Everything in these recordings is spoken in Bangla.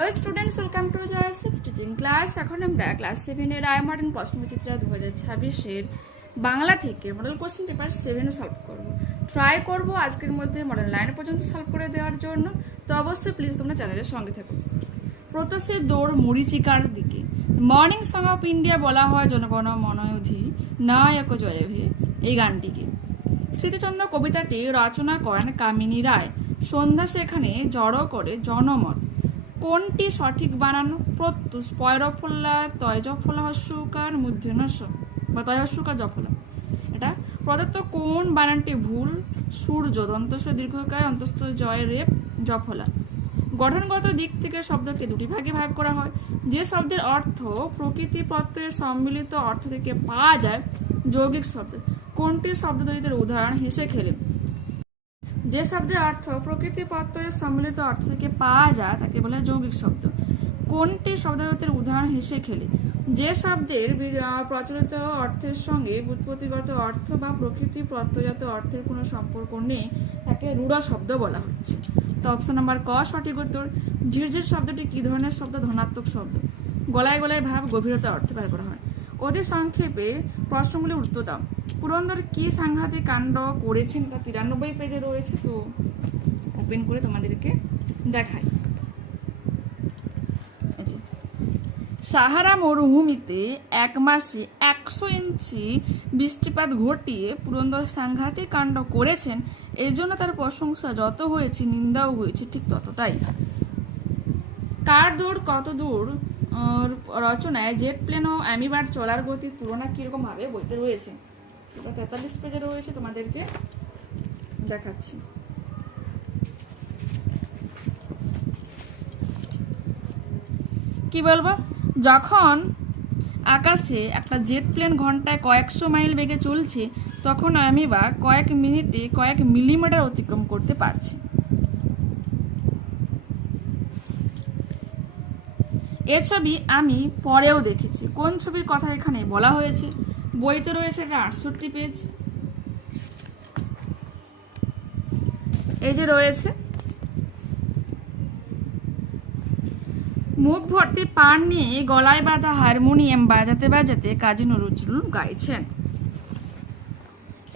Hello students, welcome to Jayashree teaching class. এখন আমরা ক্লাস 7 এর আই মডার্ন প্রশ্নবিচিত্রা 2026 বাংলা থেকে মডেল কোশ্চেন পেপার 7 সলভ করব। ট্রাই করব আজকের মধ্যে মডেল 9 পর্যন্ত সলভ করে দেওয়ার জন্য। তো অবশ্যই প্লিজ তোমরা চ্যানেলের সঙ্গে থাকো। প্রত্যক্ষে দৌড় মরিচিকার দিকে মর্নিং সং অফ ইন্ডিয়া বলা হয় জনগণ মনোধি নায়ক জয়ভে এই গানটিকে। স্মৃতিচন্দ্র কবিতাটি রচনা করেন কামিনী রায়। সন্ধ্যা সেখানে জড়ো করে জনমত। কোনটি সঠিক বানানো? প্রত্যুষ পয়রফলা তয়জফলা হস্যকার মূর্ধন্যস্ব বা তয়স্যকার জফলা। এটা প্রদত্ত কোন বানানটি ভুল? সূর্য দন্তস্ব দীর্ঘকায় অন্তস্থ জয় রেপ জফলা। গঠনগত দিক থেকে শব্দকে দুটি ভাগে ভাগ করা হয়। যে শব্দের অর্থ প্রকৃতি প্রত্যয়ের সম্মিলিত অর্থ থেকে পাওয়া যায় যৌগিক শব্দ। কোনটি শব্দদ্বৈতের উদাহরণ? হেসে খেলে। যে শব্দের অর্থ প্রকৃতি প্রত্যয়ের সম্মিলিত অর্থ থেকে পাওয়া যায় তাকে বলে যৌগিক শব্দ। কোনটি শব্দদ্বৈতের উদাহরণ? হেসে খেলে। যে শব্দের প্রচলিত অর্থের সঙ্গে ব্যুৎপত্তিগত অর্থ বা প্রকৃতি প্রত্যয়জাত অর্থের কোনো সম্পর্ক নেই তাকে রূঢ় শব্দ বলা হচ্ছে। তো অপশন নাম্বার ক সঠিক উত্তর। ঝিরঝির শব্দটি কি ধরনের শব্দ? ধনাত্মক শব্দ। গলায় গলায় ভাব গভীরতা অর্থে ব্যবহার করা হয়। অতি সংক্ষেপে প্রশ্নগুলি উত্তর দাও। পুরন্দর কি সাংঘাতিক কাণ্ড করেছেন? তা 93 পেজে রয়েছে। তো ওপেন করে তোমাদেরকে দেখাই। সাহারা মরুভূমিতে এক মাসে 100 ইঞ্চি বৃষ্টিপাত ঘটিয়ে পুরন্দর সাংঘাতিক কাণ্ড করেছেন। এই জন্য তার প্রশংসা যত হয়েছে নিন্দাও হয়েছে ঠিক ততটাই। কার দৌড় কত দূর রচনায় জেট প্লেন ও অ্যামিবার চলার গতির তুলনা কিরকম ভাবে বইতে রয়েছে? 43 পেজে রয়েছে, তোমাদেরকে দেখাচ্ছি। কি বলবো? যখন আকাশে একটা জেট প্লেন ঘন্টায় কয়েকশো মাইল বেগে চলছে তখন অ্যামিবা কয়েক মিনিটে কয়েক মিলিমিটার অতিক্রম করতে পারছে। এ ছবি আমি পরেও দেখেছি। কোন ছবির কথা এখানে বলা হয়েছে? বইতে রয়েছে এটা 68 পেজ। এই যে রয়েছে, মুখ ভর্তি পান নিয়ে গলায় বাঁধা হারমোনিয়াম বাজাতে বাজাতে কাজী নজরুল গাইছেন।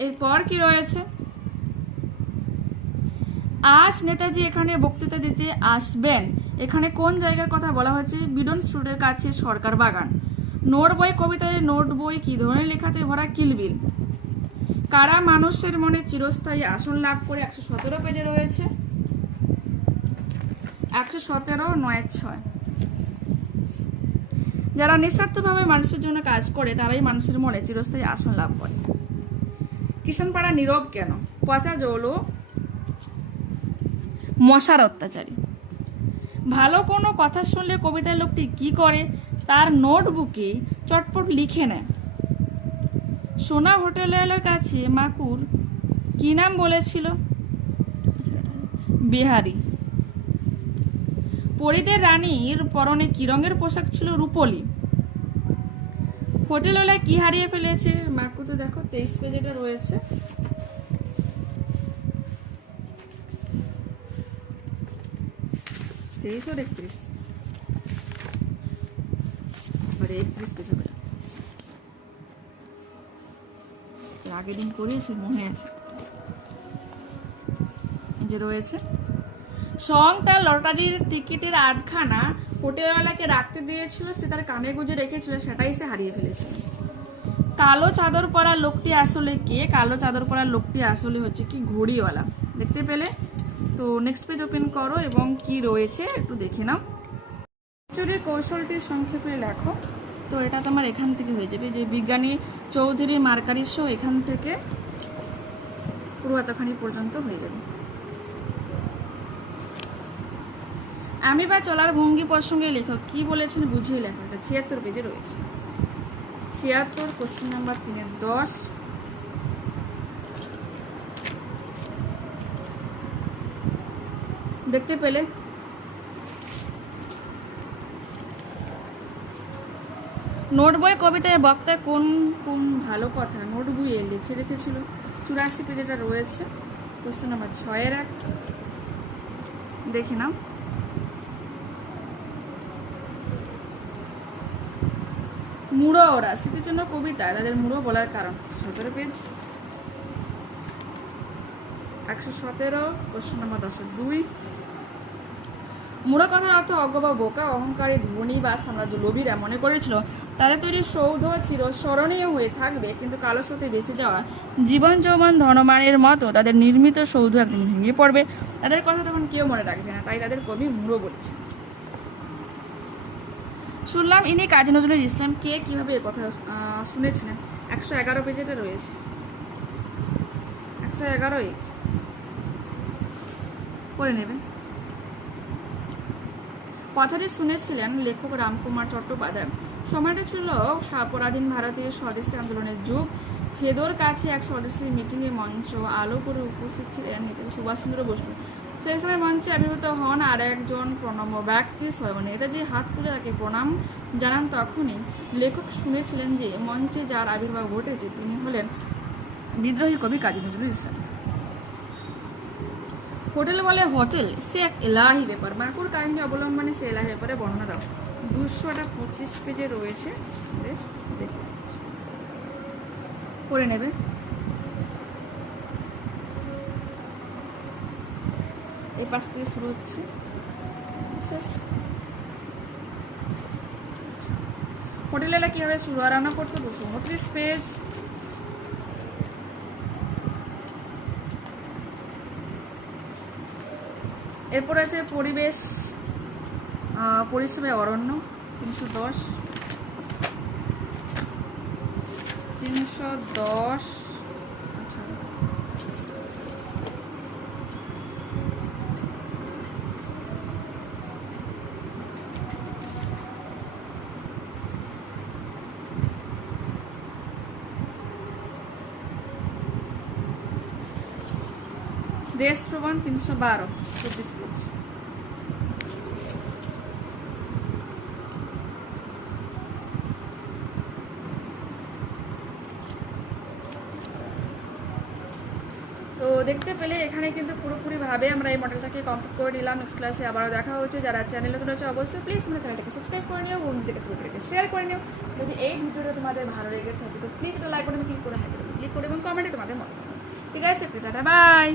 এরপর কি রয়েছে? আজ নেতাজি এখানে বক্তৃতা দিতে আসবেন। এখানে কোন জায়গার কথা বলা হয়েছে? বিডন স্ট্রিটের কাছে সরকার বাগান। নোট বই কবিতায় নোট বই কি ধরনের লেখাতে ভরা? কিলবিল। কারা মানুষের মনে চিরস্থায়ী আসন লাভ করে? 117 পেজে রয়েছে। 117 9-6। যারা নিঃস্বার্থভাবে মানুষের জন্য কাজ করে তারাই মানুষের মনে চিরস্থায়ী আসন লাভ করে। কিষানপাড়া নীরব কেন? পচা জল মশার অত্যাচারী। ভালো কোনো কথা শুনলে কবিতার লোকটি কি করে? তার নোটবুকে চটপট লিখে নেয়। সোনা হোটেলের কাছে মাকুর কি নাম বলেছিল? বিহারি। পরীদের রানীর পরনে কি রঙের পোশাক ছিল? রূপলি। হোটেলওয়ালা কি হারিয়ে ফেলেছে? মাকু তো দেখো 23 পেজে এটা রয়েছে। তেইশ আর 31 পেজে আগের দিন করিয়েছে মনে আছে। যে রয়েছে, সং তার লটারির টিকিটের 8খানা হোটেলওয়ালাকে রাখতে দিয়েছিল, সে তার কানে গুঁজে রেখেছিল, সেটাই সে হারিয়ে ফেলেছে। কালো চাদর পরা লোকটি আসলে কে? কালো চাদর পরা লোকটি আসলে হচ্ছে কি ঘড়িওয়ালা। দেখতে পেলে? তো নেক্সট পেজ ওপেন করো এবং কি রয়েছে একটু দেখে নাও। চুরির কৌশলটি সংক্ষেপে লেখো। তো এটা তোমার এখান থেকে হয়ে যাবে, যে বিজ্ঞানী চৌধুরী মার্কারি শো, এখান থেকে পুরো এতখানি পর্যন্ত হয়ে যাবে। আমি বা চলার ভঙ্গি প্রসঙ্গে লেখক কি বলেছেন বুঝিয়ে লেখো। এটা 76 পেজে রয়েছে। 76 কোশ্চেন নাম্বার 3-10। দেখতে পেলে? নোট বই কবিতায় বক্তা কোন কোন ভালো কথা নোট বইয়ে লিখে রেখেছিল? 84 পেজেটা রয়েছে। কোশ্চেন নাম্বার 6-1 দেখে নাও। মুড়ো ওরা স্মৃতিজন্য কবিতায় তাদের মুড়ো বলার কারণ। 17 পেজ 117, কোশ্চেন নম্বর 10-2। মুড়ো কথার অর্থ অজ্ঞ বা বোকা, অহংকারী, ধনী বা সাম্রাজ্য লোভীরা মনে করেছিল তাদের তৈরি সৌধ চিরস্মরণীয় হয়ে থাকবে, কিন্তু কালো স্রোতে বেঁচে যাওয়া জীবন যৌবন ধনমানের মতো তাদের নির্মিত সৌধ একদিন ভেঙে পড়বে। তাদের কথা তখন কেউ মনে রাখবে না, তাই তাদের কবি মুড়ো বলেছে। শুনলাম ইনি কাজী নজরুল ইসলাম কে কিভাবে কথা শুনেছিলেন। 111 পেজেটা রয়েছে, 111 পড়ে নেবেন। কথাটি শুনেছিলেন লেখক রামকুমার চট্টোপাধ্যায়। সময়টা ছিল পরাধীন ভারতীয় স্বদেশী আন্দোলনের যুগ। হেদোর কাছে এক স্বদেশী মিটিংয়ে মঞ্চ আলো করে উপস্থিত ছিলেন নেতাজি সুভাষচন্দ্র বসু। সেই সময় মঞ্চে আবির্ভূত হন আর একজন প্রণম্য ব্যক্তি, স্বয়ং নেতাজি হাত তুলে তাকে প্রণাম জানান। তখনই লেখক শুনেছিলেন যে মঞ্চে যার আবির্ভাব ঘটেছে তিনি হলেন বিদ্রোহী কবি কাজী নজরুল ইসলাম। হোটেল বলে হোটেল, সে এক এলাহি ব্যাপার। মাকুর কাহিনী অবলম্বনে সে এলাহি ব্যাপারে বর্ণনা দাও। 225 পেজে রয়েছে, দেখে করে নেবে। এই পাশ থেকে শুরু হচ্ছে, শেষ। হোটেলেরা কিভাবে শুরু আর রান্না করতো। 229 পেজ। এরপর আছে পরিবেশ পরিষেবা অরণ্য, 310। দেশ প্রবণ 312, 24 পেজ। তো দেখতে পেলে এখানে কিন্তু পুরোপুরিভাবে আমরা এই মডেলটাকে কমপ্লিট করে নিলাম। নেক্সট ক্লাসে আবারও দেখা হচ্ছে। যারা চ্যানেলে রয়েছে অবশ্যই প্লিজ তোমরা চ্যানেলটাকে সাবস্ক্রাইব করে নিও, বন্ধুদের কাছে ভিডিওটাকে শেয়ার করে নিও। যদি এই ভিডিওটা তোমাদের ভালো লেগে থাকে তো প্লিজ একটা লাইক বাটন ক্লিক করে ক্লিক করে এবং কমেন্টে তোমাদের মতামত। ঠিক আছে, টাটা, বাই।